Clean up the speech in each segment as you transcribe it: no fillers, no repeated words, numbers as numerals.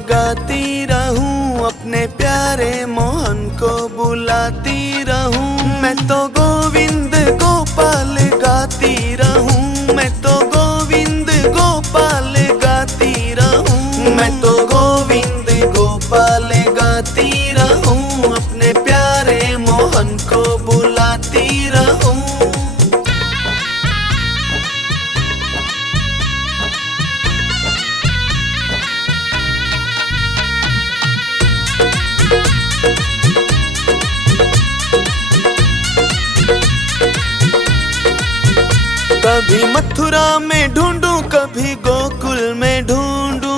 गाती रहूं, अपने प्यारे मोहन को बुलाती रहूं। मैं तो गोविंद गोपाल गाती रहूं, मैं तो गोविंद गोपाल गाती रहूं। मैं तो गोविंद गोपाल गाती रहूं, अपने प्यारे मोहन को बुलाती रहूं। कभी मथुरा में ढूंढूं, कभी गोकुल में ढूंढूं।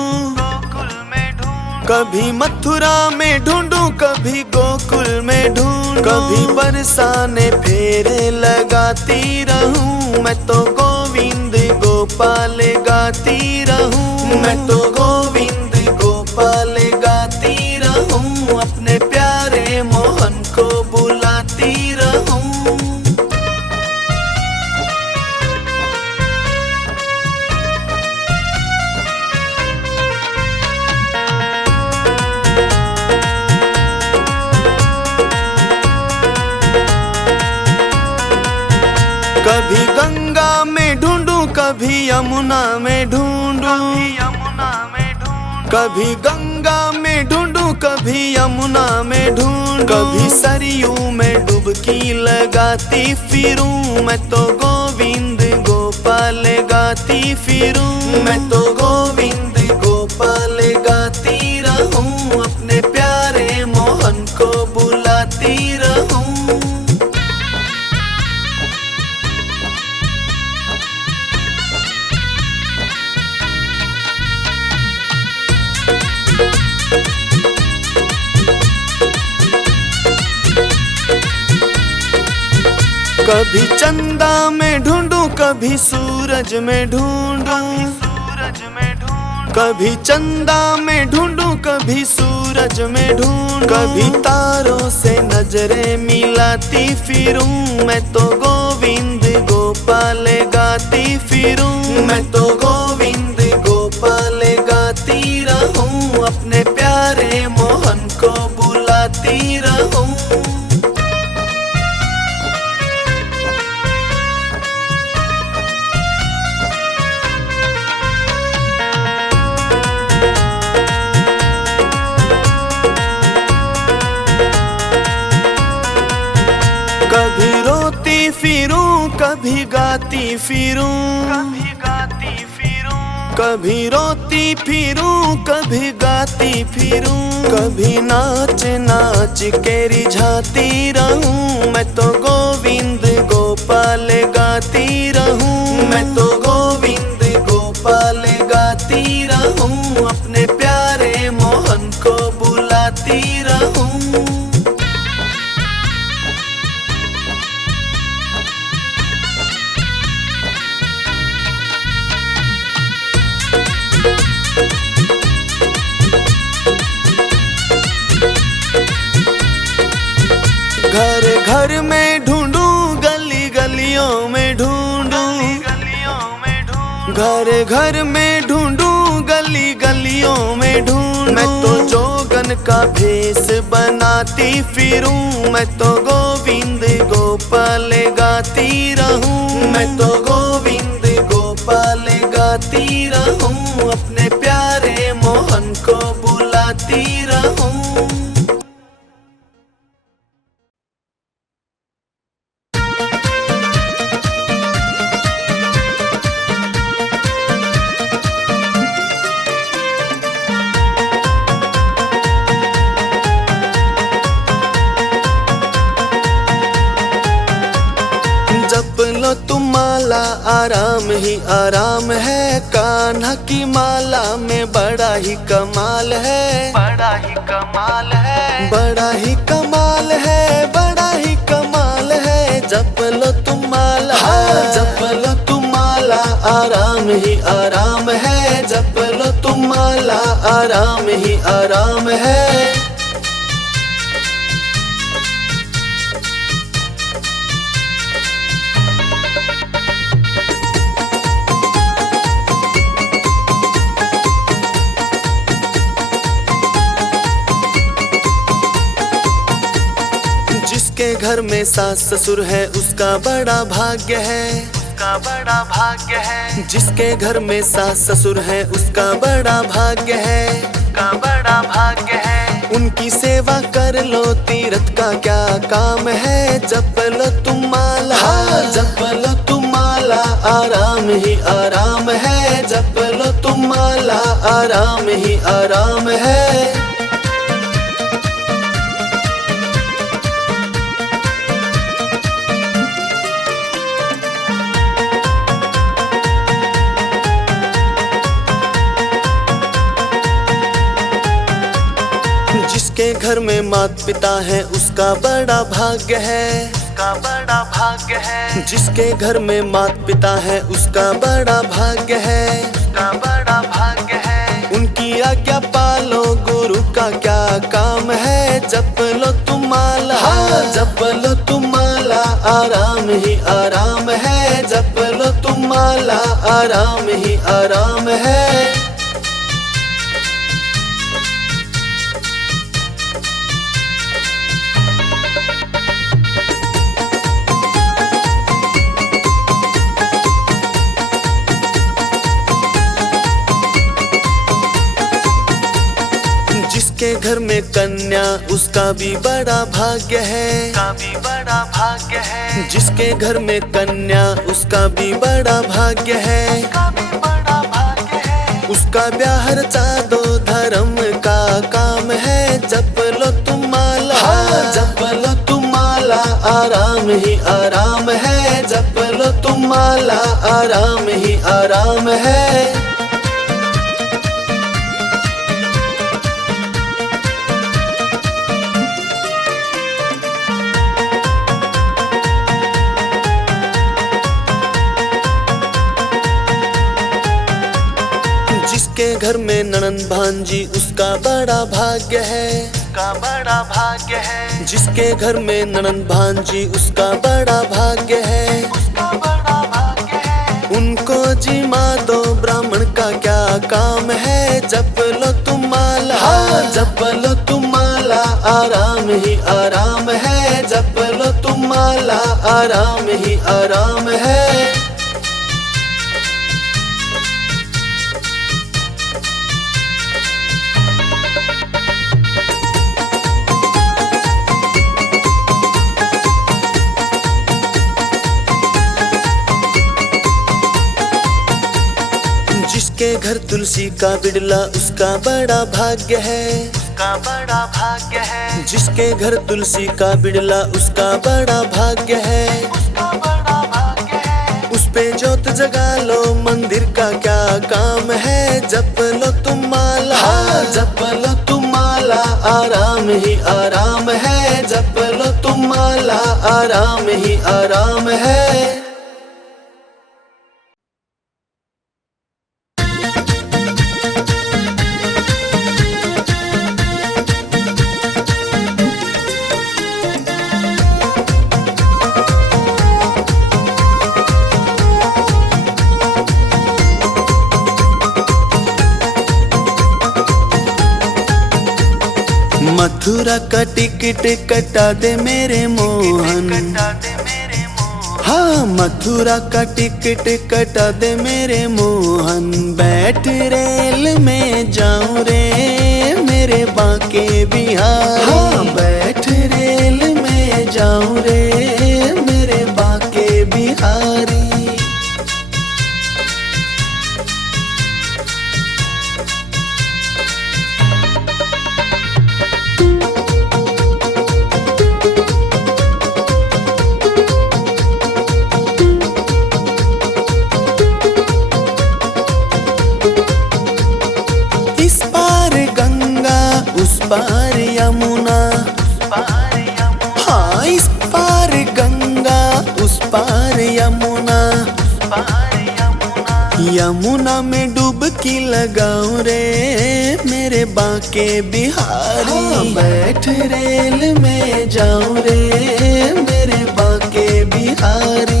कभी मथुरा में ढूंढूं, कभी गोकुल में ढूंढूं। कभी बरसाने फेरे लगाती रहूं, मैं तो गोविंद गोपाल गाती रहूं। मैं तो गोविंद गोपाल गाती रहूं, अपने प्यारे मोहन को बुलाती रहूं। कभी गंगा में ढूंढूं, कभी यमुना में ढूंढूं। कभी गंगा में ढूंढूं, कभी यमुना में ढूंढूं। कभी सरयू में डुबकी लगाती फिरूं, मैं तो गोविंद गोपाल गाती फिरूं। मैं तो गोविंद गोपाल गाती रहूं, अपने प्यारे मोहन को बुलाती रहूं। कभी चंदा में ढूंढूं, कभी सूरज में ढूंढूं। कभी चंदा में ढूंढूं, कभी सूरज में ढूंढूं। कभी तारों से नजरें मिलाती फिरूं, मैं तो गोविंद गोपाल गाती फिरूं। मैं तो गोविंद गोपाल गाती रहूं, अपने प्यारे मोहन को बुलाती रहूं। कभी रोती फिरूं, कभी गाती फिरूं। कभी रोती फिरूं, कभी गाती फिरूं। कभी नाच नाच के रिझाती रहूं, मैं तो गोविंद गोपाल गाती रहूं। मैं तो गोविंद गोपाल गाती रहूं, अपने प्यारे मोहन को बुलाती रहूं। घर घर में ढूंढूं, गली गलियों में ढूंढूं। घर घर में ढूंढूं, गली गलियों में ढूंढूं। मैं तो जोगन का भेष बनाती फिरूं, मैं तो गोविंद गोपाल गाती रहूं। मैं तो गोविंद गोपाल गाती रहूं, अपने प्यारे मोहन को बुलाती रहूं। तुम माला आराम ही आराम है, कान्हा की माला में बड़ा ही कमाल है। बड़ा ही कमाल है, बड़ा ही कमाल है, बड़ा ही कमाल है। जप लो तुम माला, जप लो तुम माला, आराम ही आराम है। जप लो तुम माला, आराम ही आराम है। घर में सास ससुर है उसका बड़ा भाग्य है, उसका बड़ा भाग्य है। जिसके घर में सास ससुर है उसका बड़ा भाग्य है, उसका बड़ा भाग्य है। उनकी सेवा कर लो तीर्थ का क्या काम है, जप लो तुम माला, जप लो तुम माला, आराम ही आराम है, जप लो तुम माला, आराम ही आराम है। जिसके घर में माता पिता है उसका बड़ा भाग्य है, उसका बड़ा भाग्य है। जिसके घर में माता पिता है उसका बड़ा भाग्य है, उसका बड़ा भाग्य है। उनकी आज्ञा पालो गुरु का क्या काम है, जप लो तुम माला, जप लो तुम माला, आराम ही आराम है, जप लो तुम माला, आराम ही आराम है। जिसके घर में कन्या उसका भी बड़ा भाग्य है, उसका भी बड़ा भाग्य है। जिसके घर में कन्या उसका भी बड़ा भाग्य है, उसका भी बड़ा भाग्य है। उसका ब्याह रचा दो धर्म का काम है, जप लो तुम माला, जप लो तुम माला, आराम ही आराम है, जप लो तुम माला, आराम ही आराम है। जिसके घर में ननंद भांजी उसका बड़ा भाग्य है, उसका बड़ा भाग्य है। जिसके घर में ननंद भांजी उसका बड़ा भाग्य है, उसका बड़ा भाग्य है। उनको जिमा दो ब्राह्मण का क्या काम है, जप लो तुम माला, जप लो तुम माला, आराम ही आराम है, जप लो तुम माला, आराम ही आराम है। जिसके घर तुलसी का बिड़ला उसका बड़ा भाग्य है, उसका बड़ा भाग्य है। जिसके घर तुलसी का बिड़ला उसका बड़ा भाग्य है, उसका बड़ा भाग्य है। उस पे जोत जगा लो मंदिर का क्या काम है, जप लो तुम माला, जप लो तुम माला, आराम ही आराम है, जप लो तुम माला, आराम ही आराम है। मथुरा का टिकट कटा दे मेरे मोहन, हाँ मथुरा का टिकट कटा दे मेरे मोहन। बैठ रेल में जाऊं रे मेरे बांके बिहार, हाँ बैठ रेल में जाऊं रे मेरे बांके बिहारी। पार यमुना, हाँ इस पार गंगा उस पार यमुना, यमुना में डुबकी लगाऊं रे मेरे बांके बिहारी। हाँ, बैठ रेल में जाऊं रे मेरे बांके बिहारी।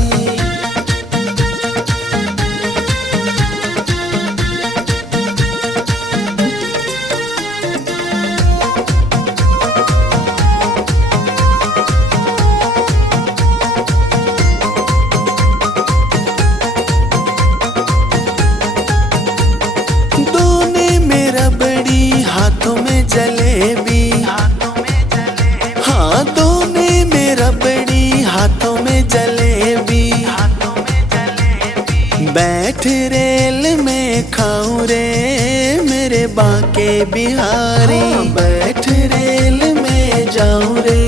बैठ रेल में खाऊं रे मेरे बाके बिहारी, बैठ रेल में जाऊं रे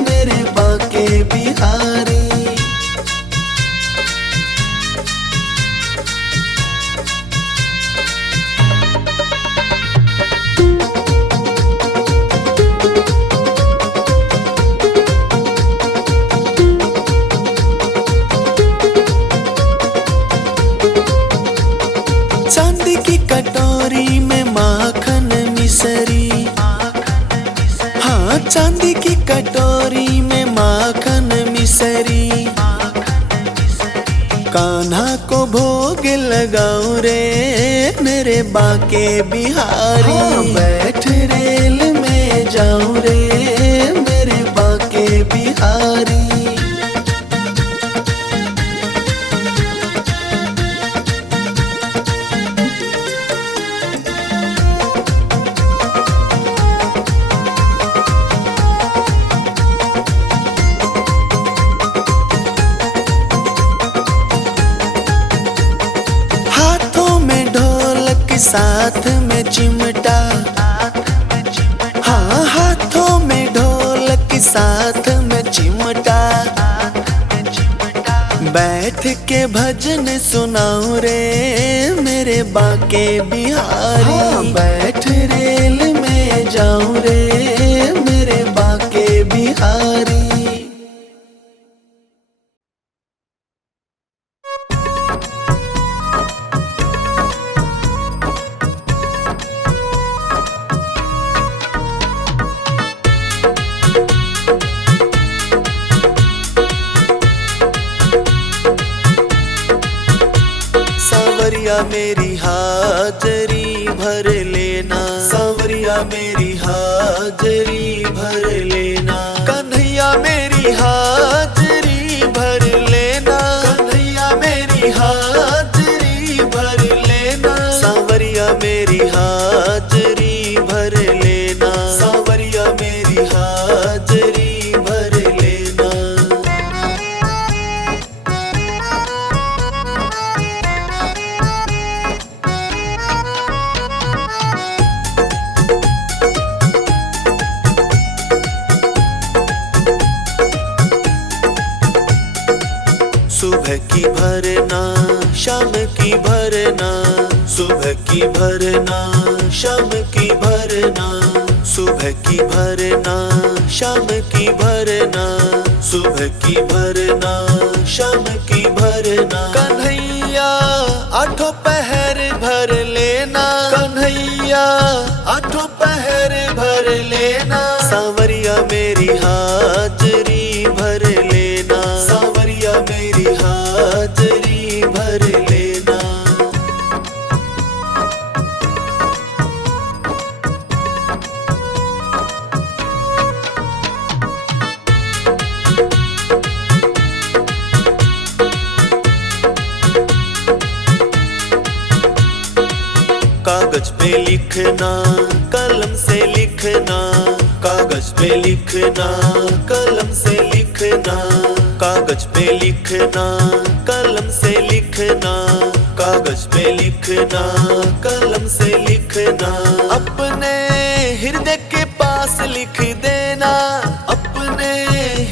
मेरे बाके बिहारी। चांदी की कटोरी में माखन मिसरी, हाँ चांदी की कटोरी में माखन मिसरी। कान्हा को भोग लगाऊं रे मेरे बाके बिहारी, बैठ रेल में जाऊं रे मेरे बाके बिहारी। साथ में चिमटा, हाँ हाथों में ढोलक साथ में चिमटा। बैठ के भजन सुनाऊं रे मेरे बाके बिहारी, बैठ रेल में जाऊं रे मेरे बाके बिहारी। सांवरिया मेरी हाजरी भर लेना, सांवरिया मेरी हाजरी भर लेना। कन्हैया मेरी हाजरी भर लेना, कन्हैया मेरी हाजरी भर लेना। सांवरिया मेरी हाजरी भर लेना, सांवरिया मेरी हाजरी भर लेना। सुबह की भरना शाम की भरना, सुबह की भरना शाम की भरना। सुबह की भरना शाम की भरना, सुबह की भरना शाम की भरना। कन्हैया आठों पहर भर लेना, कन्हैया आठों पहर भर लेना। सांवरिया मेरी हाजरी भर लेना, सांवरिया मेरी हाजरी भर लेना। कागज पे लिखना कलम से लिखना, कागज पे लिखना कलम से लिखना। कागज पे लिखना कलम से लिखना, कागज पे लिखना कलम से लिखना। अपने हृदय के पास लिख देना, अपने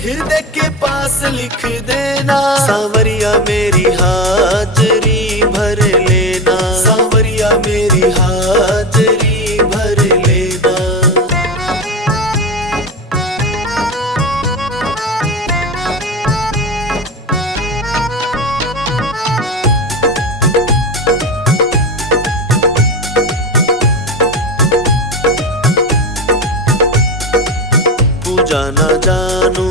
हृदय के पास लिख देना। सांवरिया मेरी हाजरी भर लेना, सांवरिया मेरी हाजरी भर लेना। पूजा न जानू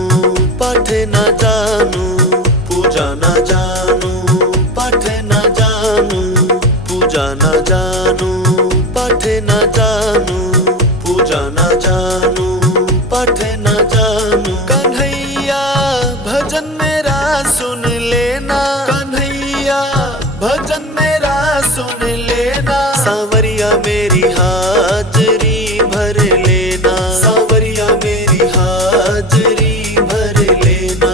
पाठ न जानू, पूजा न जानू पाठ न जानू। पूजा न जानू पाठ न जानू, पूजा न जानू पाठ न जानू। कन्हैया भजन मेरा सुन लेना, कन्हैया भजन मेरा सुन लेना। सांवरिया मेरी हाजरी भर लेना, सांवरिया मेरी हाजरी भर लेना।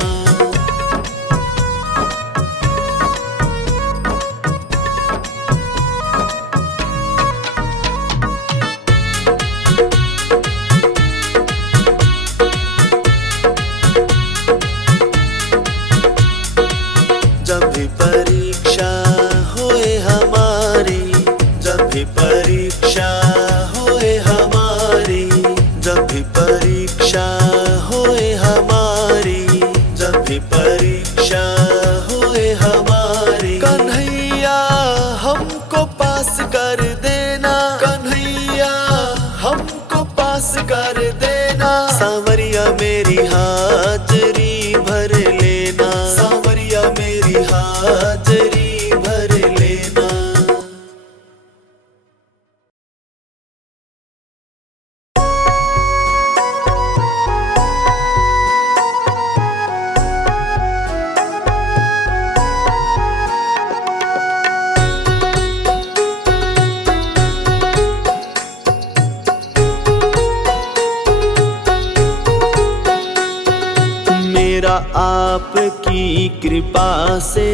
आपकी कृपा से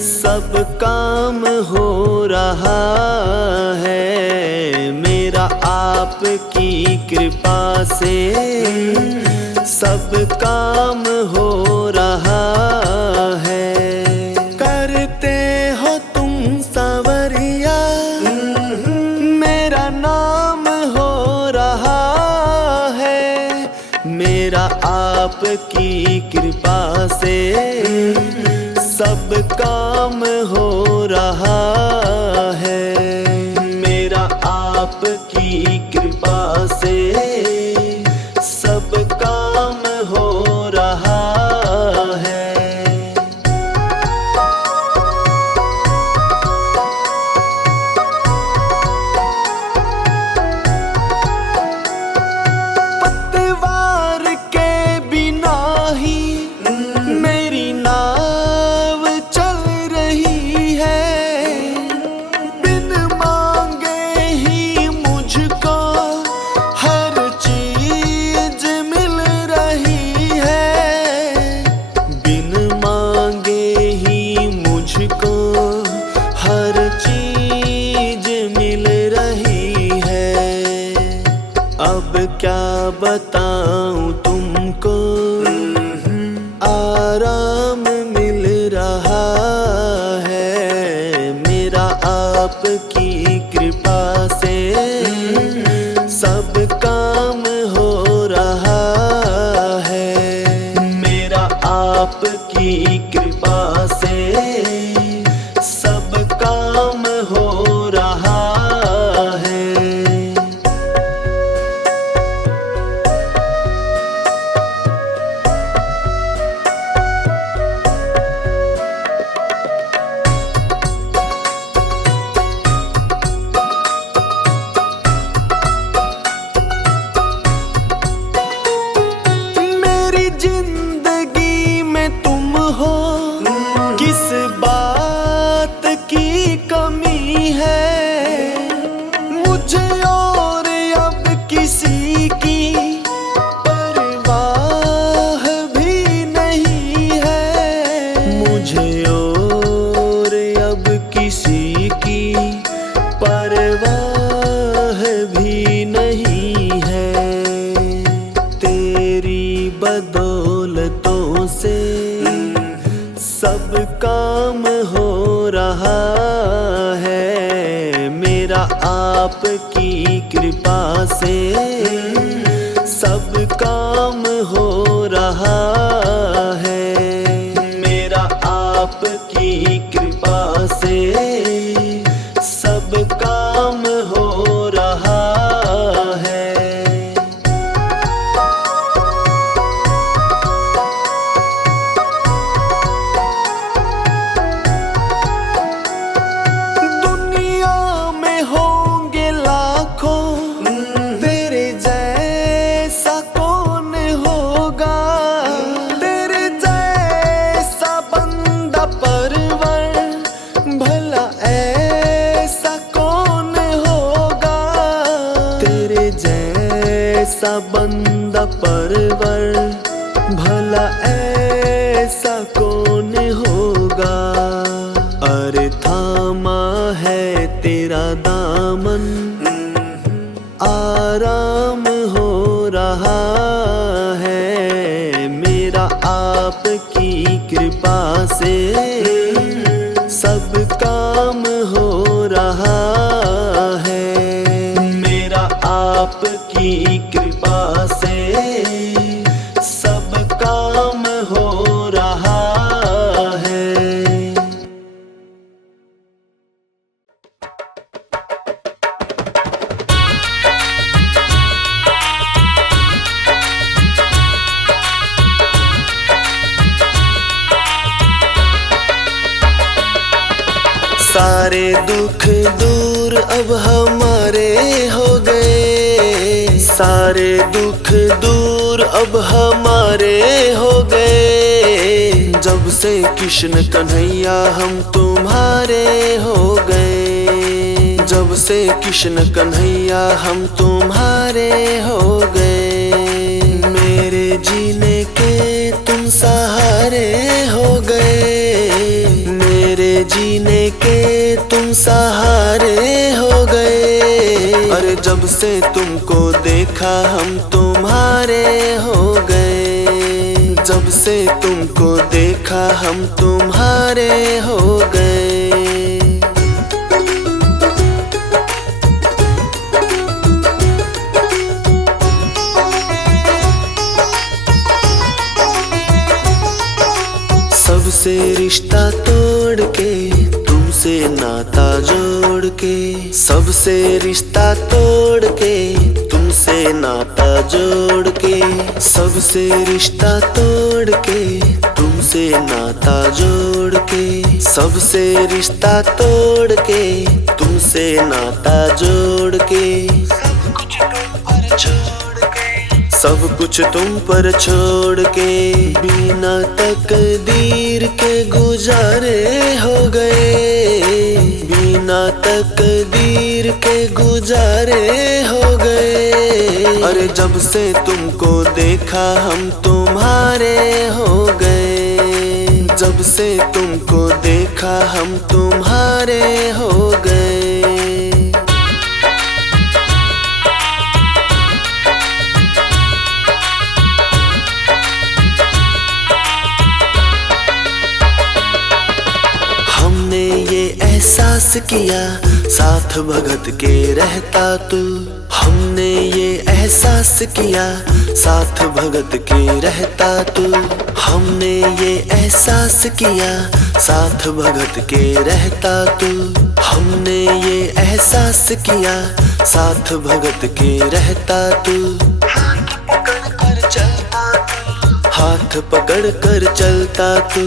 सब काम हो रहा है। मेरा आपकी कृपा से सब काम हो रहा है। करते हो तुम सांवरिया, मेरा नाम हो रहा है। मेरा आपकी कृपा से सब काम हो रहा है। मेरा आपकी कृपा से सब काम हो रहा है। पतवार के बिना ही मेरी नाव चल रही है। बिन मांगे ही मुझको हर चीज मिल रही है। बिन मांगे ही मुझको हर चीज मिल रही है। अब क्या बताऊं तुमको, आराम मिल रहा है। मेरा आपकी कृपा से सब काम हो रहा है। मेरा आपकी कृपा से सब काम हो रहा है। मेरी जिंदगी में तुम हो, किस बात की कमी है। मुझे और अब किसी की परवाह भी नहीं है। मुझे और अब किसी की परवाह भी नहीं है। तेरी बदौलतों से सब काम हो रहा है। मेरा आपकी कृपा से सब काम हो रहा है। मेरा आपकी कृपा से सब काम हो रहा है। दुनिया में होंगे लाखों, तेरे जैसा कौन होगा। तेरे जैसा बंदा परवर भला ऐसा कौन होगा। तेरे जैसा बंदा परवर भला ऐसा कौन होगा। अरे थामा है तेरा दामन, आराम हो रहा है। मेरा आपकी कृपा से सब काम हो रहा है। मेरा आपकी कृपा से सब काम हो रहा है। सारे दुख दूर अब हमारे हो गए। सारे दुख दूर अब हमारे हो गए। जब से कृष्ण कन्हैया हम तुम्हारे हो गए। जब से कृष्ण कन्हैया हम तुम्हारे हो गए। मेरे जीने के तुम सहारे हो गए, मेरे जीने के तुम सहारे हो गए। अरे जब से तुमको देखा हम तुम्हारे हो गए, जब से तुमको देखा हम तुम्हारे हो गए। सबसे रिश्ता तोड़ के तुमसे नाता जोड़ के, सबसे रिश्ता तोड़ के तुमसे नाता जोड़ के, सबसे रिश्ता तोड़ के तुमसे नाता जोड़ के, सबसे रिश्ता तोड़ के तुमसे नाता जोड़ के, सब कुछ तुम पर छोड़ के, बिना तकदीर के गुजारे हो गए, बिना तकदीर के गुजारे हो गए। अरे जब से तुमको देखा हम तुम्हारे हो गए, जब से तुमको देखा हम तुम्हारे हो गए। हमने ये एहसास किया साथ भगत के रहता तू, हमने ये एहसास किया साथ भगत के रहता तू, हमने ये एहसास किया साथ भगत के रहता तू, हमने ये एहसास किया साथ भगत के रहता तू। हाथ पकड़ कर चलता तू,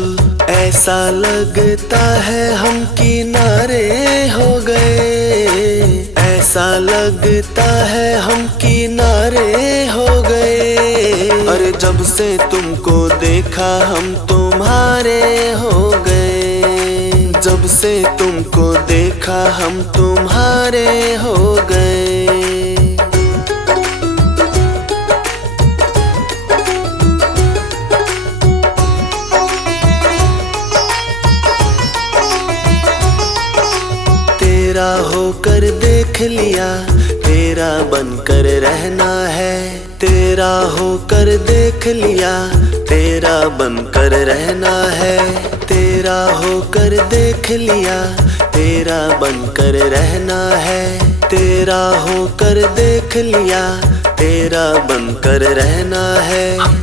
ऐसा लगता है हम किनारे हो गए, ऐसा लगता है हम किनारे हो गए। अरे जब से तुमको देखा हम तुम्हारे हो गए, जब से तुमको देखा हम तुम्हारे हो गए। तेरा होकर देख लिया, तेरा बनकर रहना है, तेरा होकर देख लिया, तेरा बनकर रहना है, तेरा होकर देख लिया, तेरा बनकर रहना है, तेरा होकर देख लिया, तेरा बनकर रहना है। हम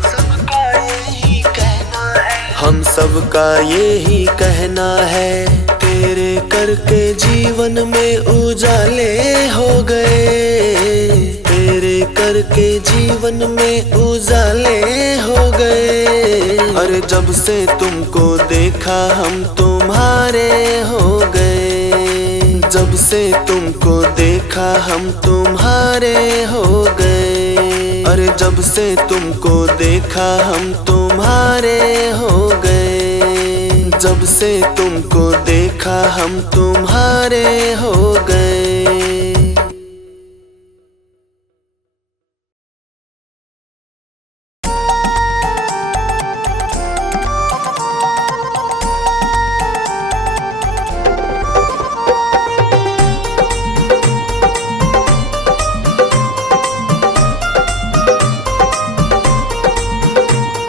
सबका यही कहना है, तेरे करके जीवन में उजाले हो गए, तेरे करके जीवन में उजाले हो गए। अरे जब से तुमको देखा हम तुम्हारे हो गए, जब से तुमको देखा हम तुम्हारे हो गए। अरे जब से तुमको देखा हम तुम्हारे हो गए, जब से तुमको देखा हम तुम्हारे हो गए।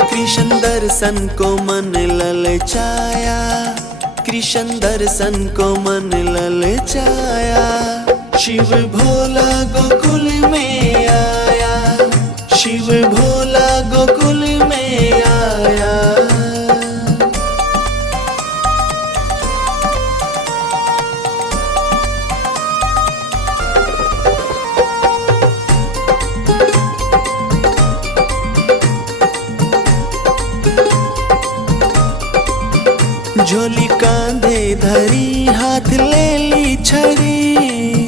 कृष्ण दर्शन को मन ललचाया, कृष्ण दर्शन को मन ललचाया, शिव भोला गोकुल में आया, शिव भोला गोकुल में आया। झोली कांधे धरी हाथ ले ली छड़ी,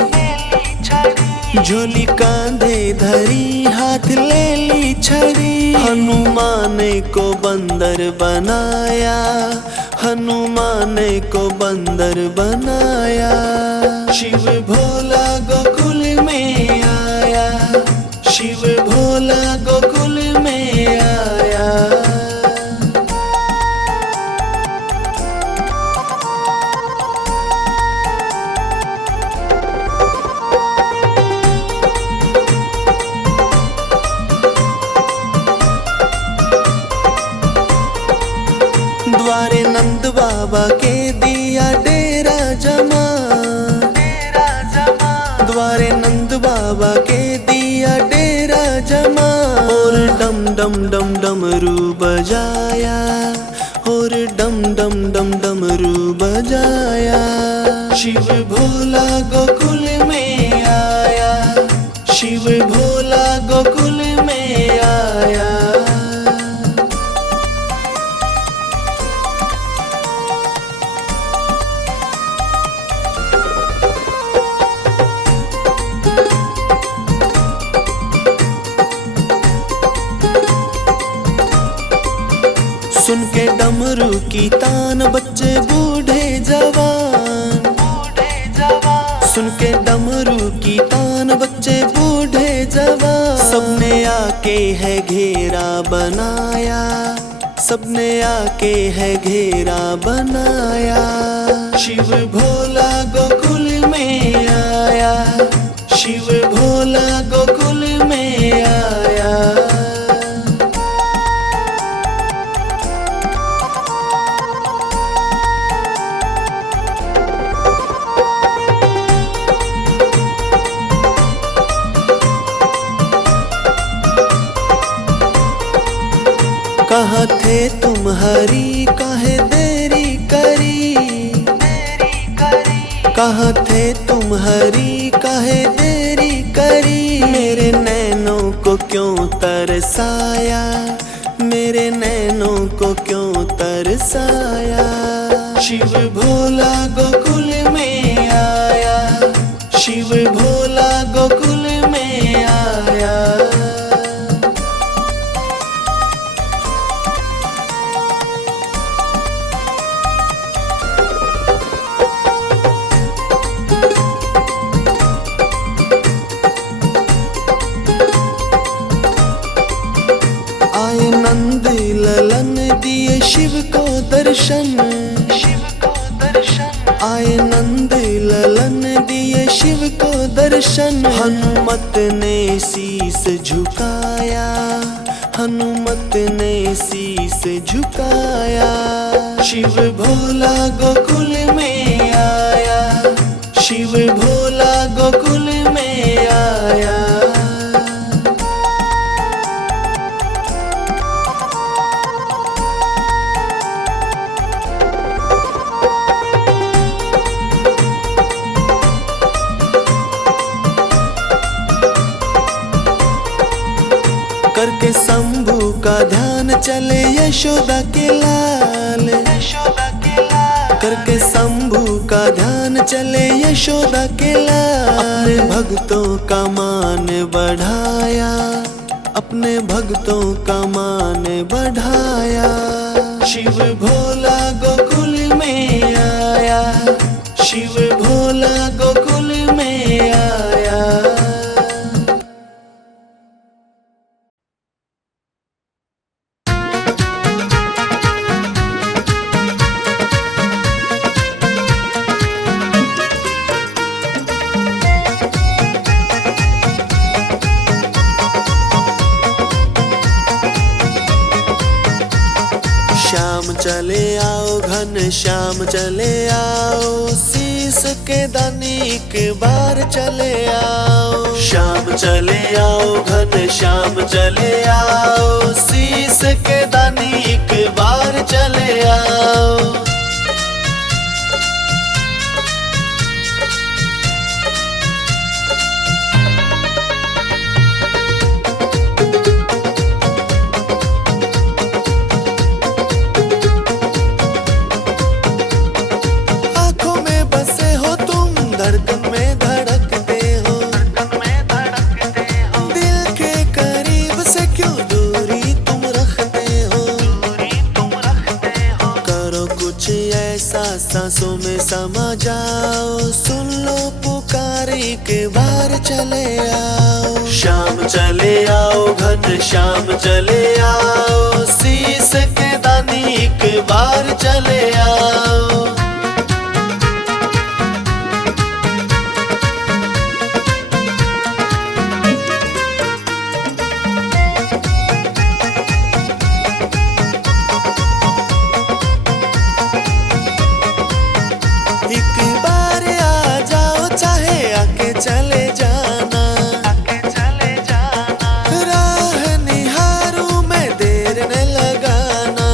झोली कांधे धरी हाथ ले ली छड़ी। हनुमान को बंदर बनाया, हनुमान को बंदर बनाया, शिव भोला गोकुल में आया, शिव भोला गोकुल में आया। बाबा के दिया डेरा जमा, द्वारे नंद बाबा के दिया डेरा जमा। और डम डम डम डमरू बजाया, और डम डम डम डमरू बजाया। शिव भोला गोकुल में आया, शिव भोला गोकुल में आया। सुन के डमरू की तान बच्चे बूढ़े जवान, सुन के डमरू की तान बच्चे बूढ़े जवान। सबने आके है घेरा बनाया, सबने आके है घेरा बनाया। शिव भोला गोकुल में आया, शिव भोला गोकुल में आया। कहाँ थे तुम हरी, काहे देरी करी, कहाँ थे तुम हरी, काहे देरी करी। मेरे नैनों को क्यों तरसाया, मेरे नैनों को क्यों तरसाया। शिव भोला गोकुल में आया, शिव भोला गोकुल में आया। आए नंद ललन दिए शिव को दर्शन, शिव को दर्शन। आए नंद ललन दिए शिव को दर्शन। हनुमत ने शीस झुकाया, हनुमत ने शीस झुकाया। शिव भोला गोकुल में आया, शिव भोला गोकुल में आया। करके शंभू का ध्यान चले यशोदा के लाल, यशोदा के लाल। करके शंभू का ध्यान चले यशोदा के लाल। अपने भक्तों का मान बढ़ाया, अपने भक्तों का मान बढ़ाया। शिव भोला गोकुल में आया, शिव भोला गोकुल में आया। श्याम चले आओ घन श्याम चले आओ, शीस के दानी एक बार चले आओ। श्याम चले आओ घन श्याम चले आओ, शीस के दानी एक बार चले आओ। सांसों में समा जाओ, सुन लो पुकार एक बार चले आओ। श्याम चले आओ घन श्याम चले आओ, शीस के दानी एक बार चले आओ। चले जाना, राह निहारूं मैं देर न लगाना,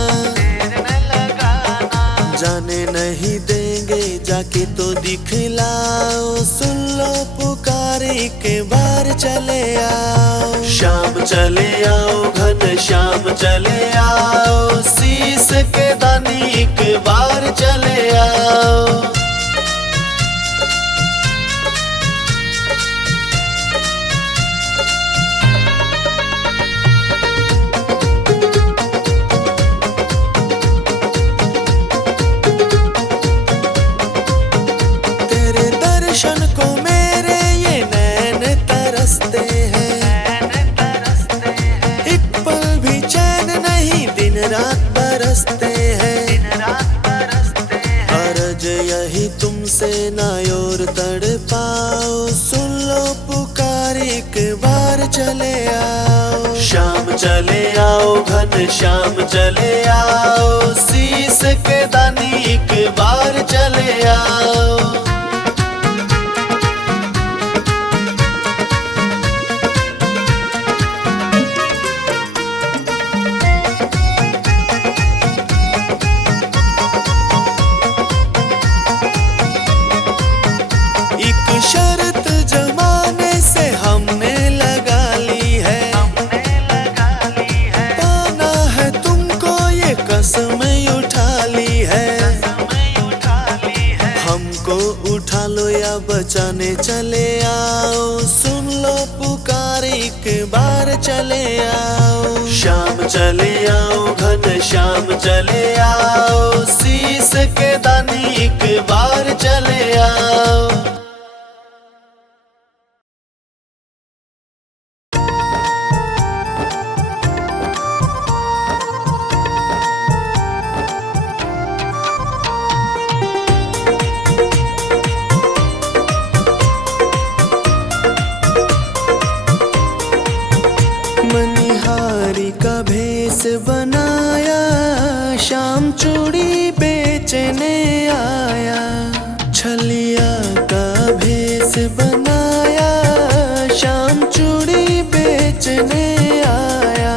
जाने नहीं देंगे जाके तो दिखलाओ, सुन लो पुकार एक बार चले आओ। शाम चले आओ घन श्याम चले आओ, शीश के दानी एक बार चले आओ। तेरे दर्शन को मेरे ये नैन तरसते हैं, एक पल भी चैन नहीं दिन रात बरसते हैं। अर्ज यही तुमसे ना और तड़ पाओ, सुन लो पुकार एक बार चले आओ। शाम चले आओ घन श्याम चले आओ, शीश के दानी एक बार चले आओ। एक शर्त जमाने से हमने लगा ली है, पाना है तुमको ये कसम उठा ली है। हमको उठा लो या बचाने चले आओ, सुन लो पुकार एक बार चले आओ। शाम चले आओ घन श्याम चले आओ, शीश के दानी एक बार चले आओ। मनिहारी का भेष बनाया, शाम चूड़ी बेचने आया। छलिया का भेष बनाया, शाम चूड़ी बेचने आया।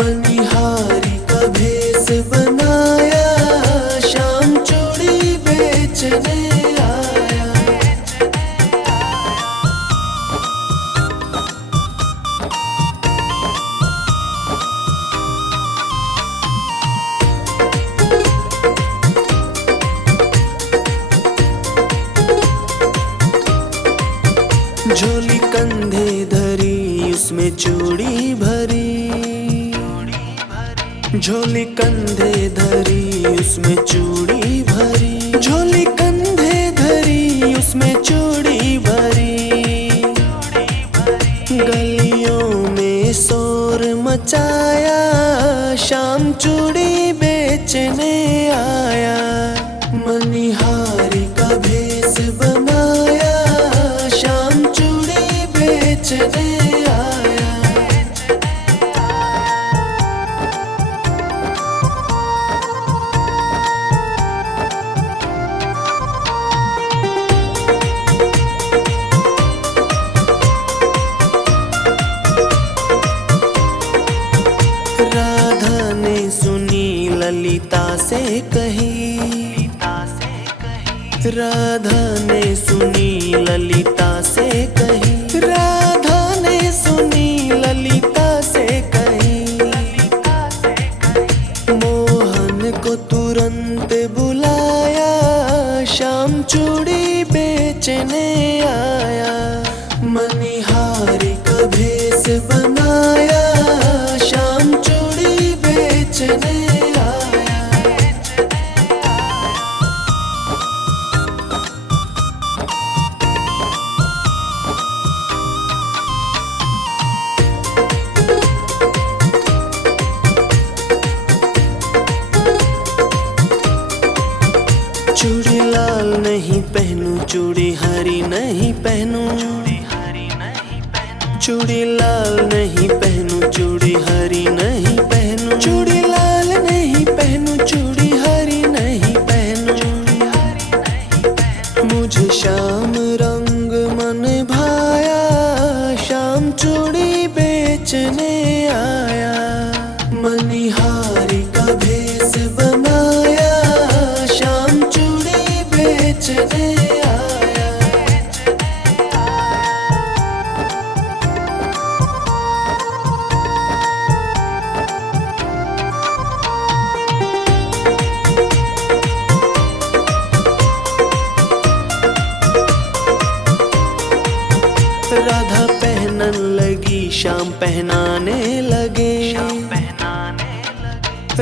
मनिहारी का भेष बनाया, शाम चूड़ी बेचने आया। झोली कंधे धरी उसमें चूड़ी भरी, झोली कंधे धरी उसमें चूड़ी भरी, झोली कंधे धरी उसमें चूड़ी भरी। गलियों में शोर मचाया, शाम चूड़ी बेचने आया। मनिहारी का भेष बनाया, शाम चूड़ी बेचने आया। राधा ने सुनी ललिता से कही, राधा ने सुनी ललिता से कही, राधा ने सुनी ललिता से कही। मोहन को तुरंत बुलाया, शाम चूड़ी बेचने आया। मनिहारी का भेष बनाया, शाम चूड़ी बेचने आया। चूड़ी लाल नहीं पहनूं, चूड़ी हरी नहीं पहनूं, चूड़ी लाल नहीं पहनूं, चूड़ी हरी नहीं पहनूं, चूड़ी लाल नहीं पहनूं, चूड़ी हरी नहीं पहनूं। मुझे श्याम रंग मन बेचने आया। राधा पहनन लगी श्याम पहनाने लगे।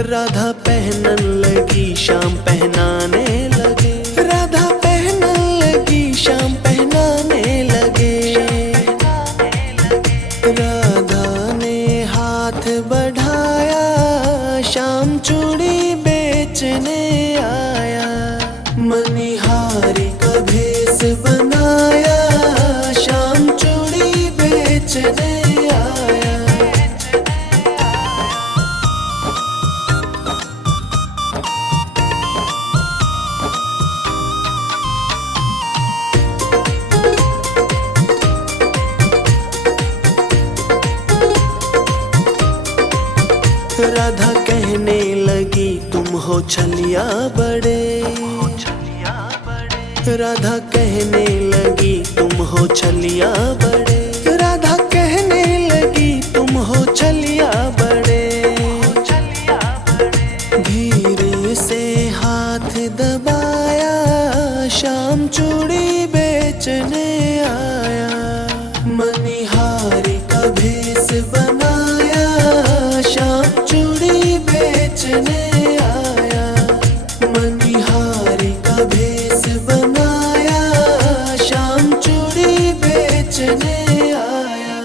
राधा पहनन लगी श्याम पहनाने लगे। राधा पहनन लगी श्याम पहनाने लगे। राधा ने हाथ बढ़ाया श्याम चूड़ी बेचने आया। मनिहारी का भेष बनाया श्याम चूड़ी बेचने आया। राधा कहने लगी तुम हो छलिया बड़े। राधा कहने लगी तुम हो छलिया बड़े। राधा कहने लगी तुम हो छलिया बड़े। धीरे से हाथ दबाया श्याम चूड़ी बेचने आया। मनिहारी का भेष बनाया श्याम चूड़ी बेचने आया। मनिहारी का भेष बनाया श्याम चूड़ी बेचने आया।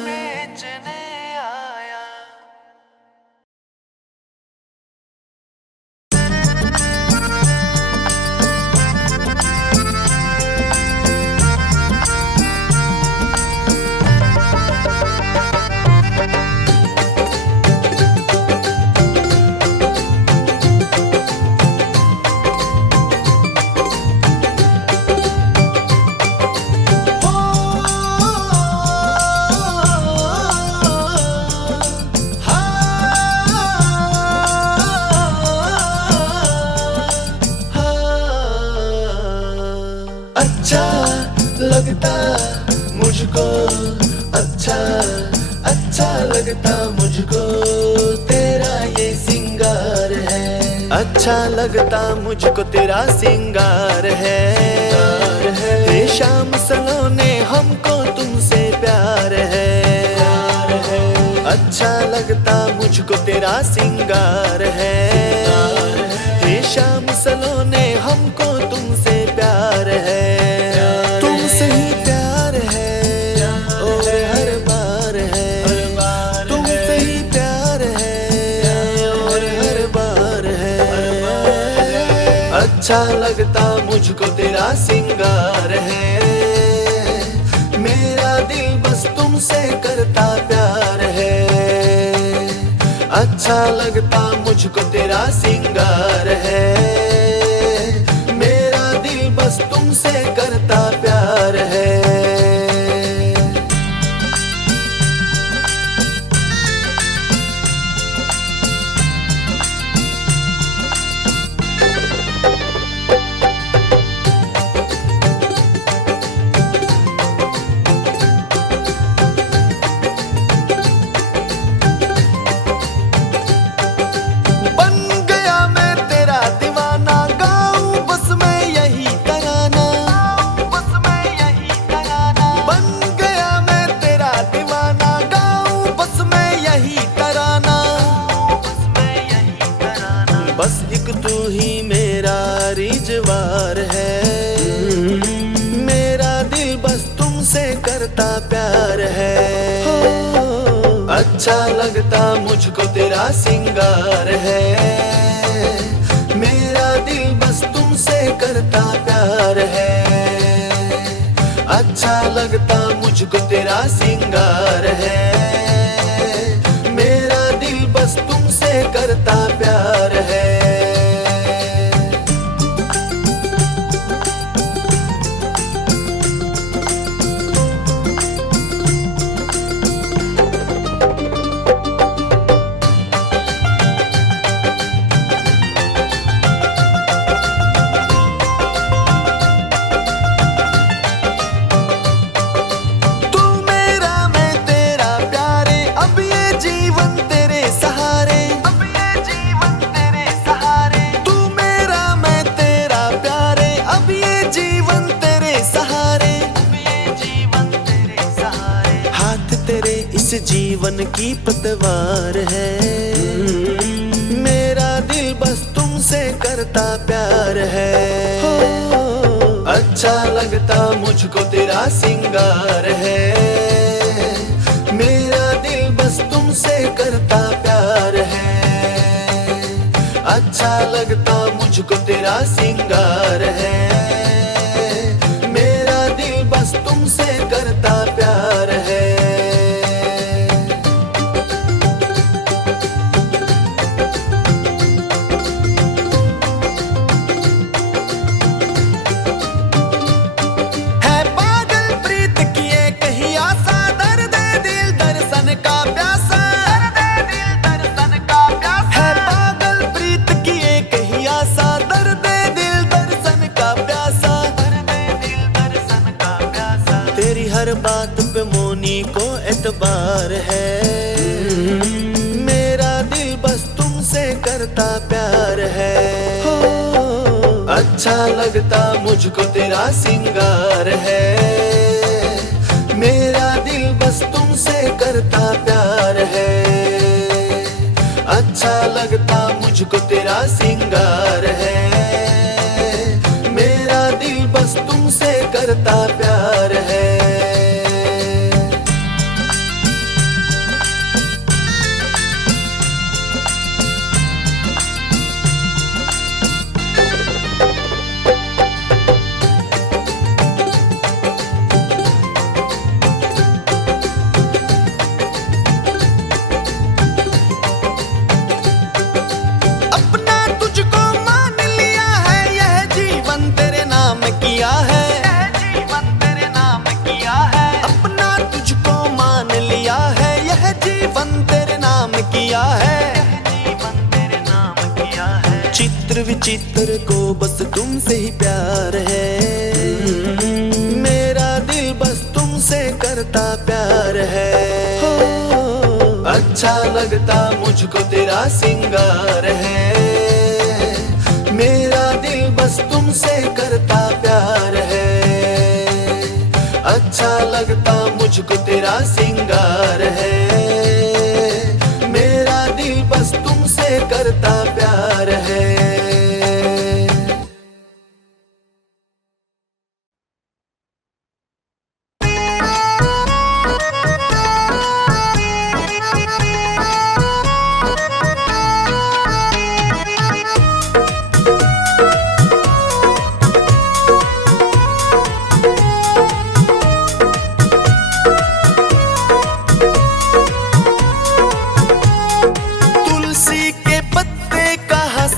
अच्छा लगता मुझको, अच्छा अच्छा लगता मुझको तेरा ये सिंगार है। अच्छा लगता मुझको तेरा सिंगार है। हे शाम सलोने हमको तुमसे प्यार है। अच्छा लगता मुझको तेरा सिंगार है। हे शाम सलोने हमको तुमसे प्यार है। तुमसे ही प्यार है और हर बार है। तुमसे ही प्यार है और हर बार है। अच्छा लगता मुझको तेरा सिंगार है। मेरा दिल बस तुमसे करता प्यार है। अच्छा लगता मुझको तेरा सिंगार है। मेरा दिल बस तुमसे करता प्यार है। बस एक तू ही मेरा रिजवार है। मेरा दिल बस तुमसे करता प्यार है। अच्छा लगता मुझको तेरा सिंगार है। मेरा दिल बस तुमसे करता प्यार है। अच्छा लगता मुझको तेरा सिंगार है। मेरा दिल बस तुमसे करता प्यार है। इस जीवन की पतवार है। मेरा दिल बस तुमसे करता प्यार है। अच्छा लगता मुझको तेरा सिंगार है। मेरा दिल बस तुमसे करता प्यार है। अच्छा लगता मुझको तेरा सिंगार है। मेरा दिल बस तुमसे करता प्यार है। हर बात पे मोनी को एतबार है। मेरा दिल बस तुमसे करता प्यार है। अच्छा लगता मुझको तेरा सिंगार है। मेरा दिल बस तुमसे करता प्यार है। अच्छा लगता मुझको तेरा सिंगार है। मेरा दिल बस तुमसे करता प्यार है। चित्र विचित्र को बस तुमसे ही प्यार है। मेरा दिल बस तुमसे करता प्यार है। अच्छा लगता मुझको तेरा सिंगार है। मेरा दिल बस तुमसे करता प्यार है। अच्छा लगता मुझको तेरा सिंगार है। मेरा दिल बस तुमसे करता प्यार है।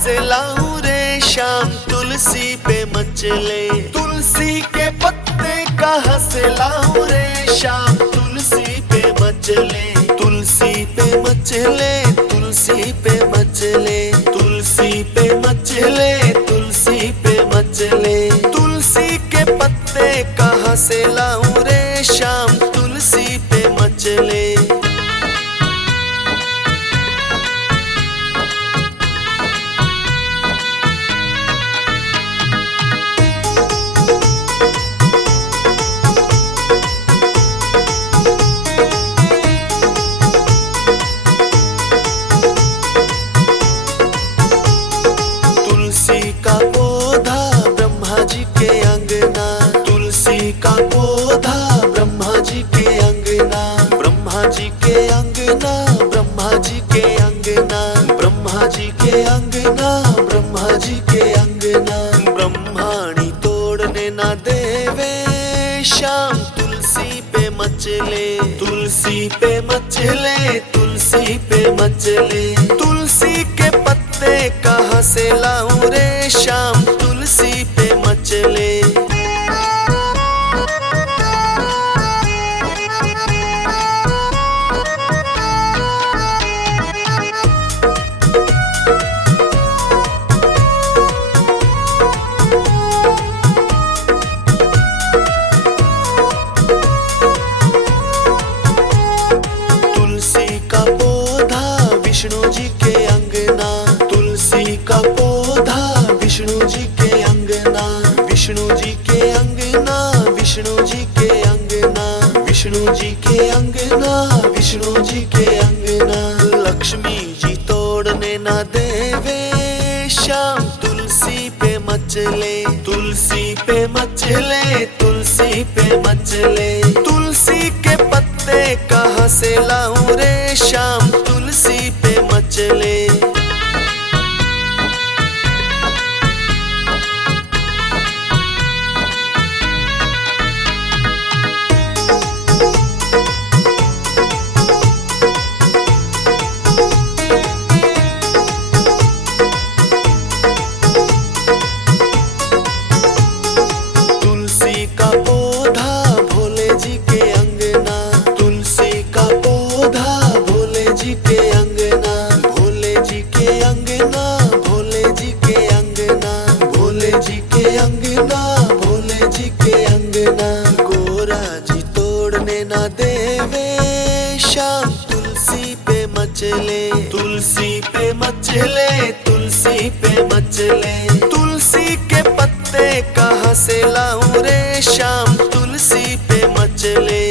लाऊं रे शाम तुलसी पे मचले। तुलसी के पत्ते कहाँ से लाऊं रे शाम तुलसी पे मचले। तुलसी पे मचले, तुलसी पे मचले, तुलसी पे मचले, तुलसी पे मचले। तुलसी के पत्ते कहाँ से लाऊं रे शाम तुलसी पे मचले। ब्रह्माणी तोड़ने ना देवे शाम तुलसी पे मचले। तुलसी पे मचले, तुलसी पे मचले। तुलसी के पत्ते कहाँ से लाऊं रे शाम तुलसी पे मचले। विष्णु जी के अंगना, तुलसी का पौधा विष्णु जी के अंगना। विष्णु तुलसी पे मचले। तुलसी के पत्ते कहाँ से लाऊं रे शाम, तुलसी पे मचले। तुलसी का पौधा भोले जी के अंगना, तुलसी का पौधा भोले जी के अंगना, भोले जी के अंगना, भोले जी के अंगना, भोले जी के अंगना, भोले जी के अंगना। गोरा जी तोड़ने ना देवे शाम, तुलसी पे मचले। तुलसी पे मचले, तुलसी पे मचले। तुलसी के पत्ते कहाँ से लाऊं रे शाम, तुलसी पे मचले।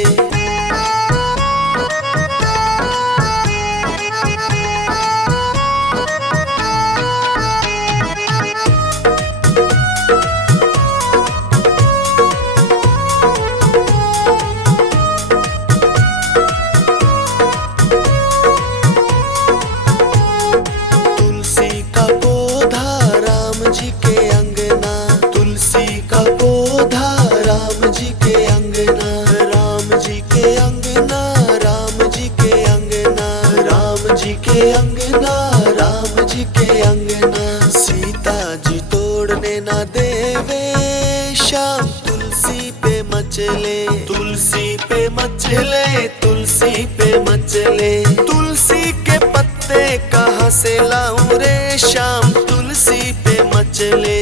तुलसी का पौधा राम जी के अंगना, तुलसी का पौधा राम जी के अंगना, राम जी के अंगना, राम जी के अंगना, राम जी के अंगना, राम जी के अंगना। सीता जी तोड़ने ना देवे शाम, तुलसी पे मचले। तुलसी पे मचले, तुलसी पे मचले। तुलसी के पत्ते कहाँ से लाऊं रे शाम, तुलसी पे मचले।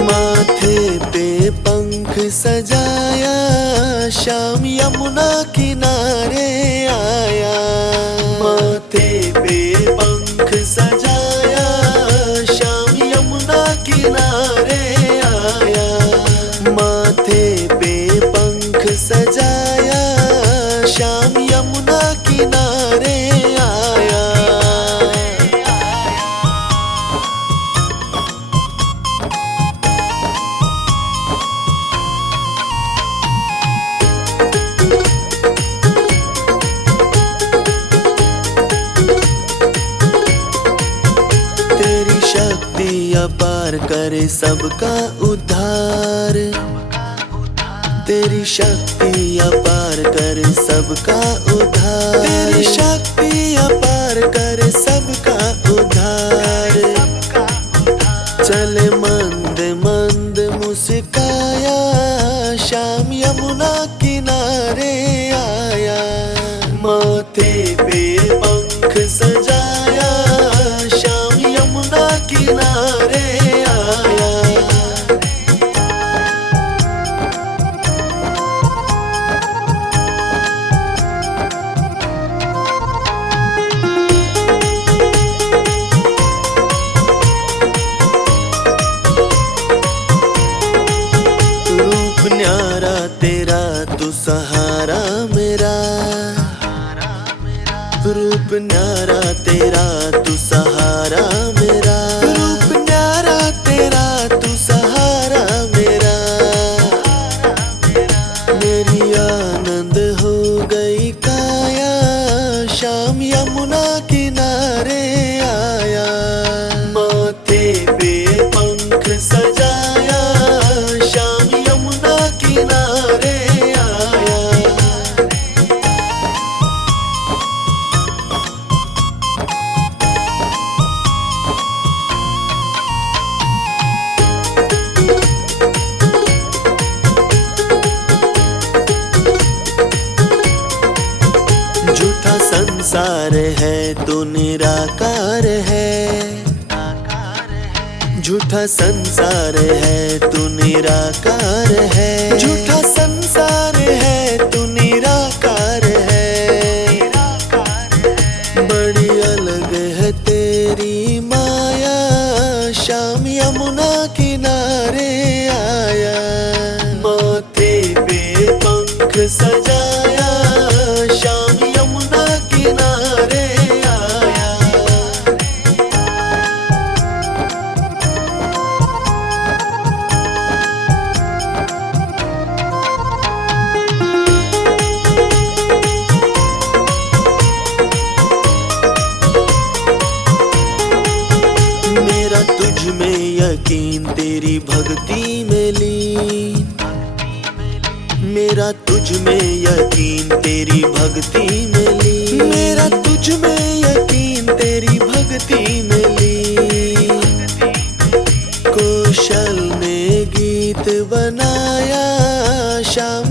माथे पे पंख सजाया शाम, यमुना किनारे आया। माथे पे पंख सजाया शाम, यमुना किनारे आया। माथे पे पंख सजाया शाम, यमुना किनारे आया। तेरी शक्ति अपार करे सबका उद्धार, तेरी शक्ति अपार करे सबका उद्धार, तेरी शक्ति अपार करे सबका उद्धार। चले मंद मंद मुस्काया शाम, यमुना किनारे आया। माथे पे पंख सजाया शाम, यमुना किनारे आया। रूप न्यारा तेरा तू सहारा मेरा, रूप न्यारा तेरा तू सहारा मेरा, रूप न्यारा तेरा तू सहारा मेरा। मेरी आनंद हो गई काया शाम, यमुना किनारे आया। माथे पे पंख सजाया शाम, यमुना किनारे आया। झूठा संसार है तू निराकार है, झूठा संसार है तू निराकार है, झूठा संसार है तू निराकार है। बड़ी अलग है तेरी माया शाम, तुझ में यकीन तेरी भक्ति में लीन, मेरा तुझ में यकीन तेरी भक्ति में लीन, मेरा तुझ में यकीन तेरी भक्ति में लीन। कौशल ने गीत बनाया, श्याम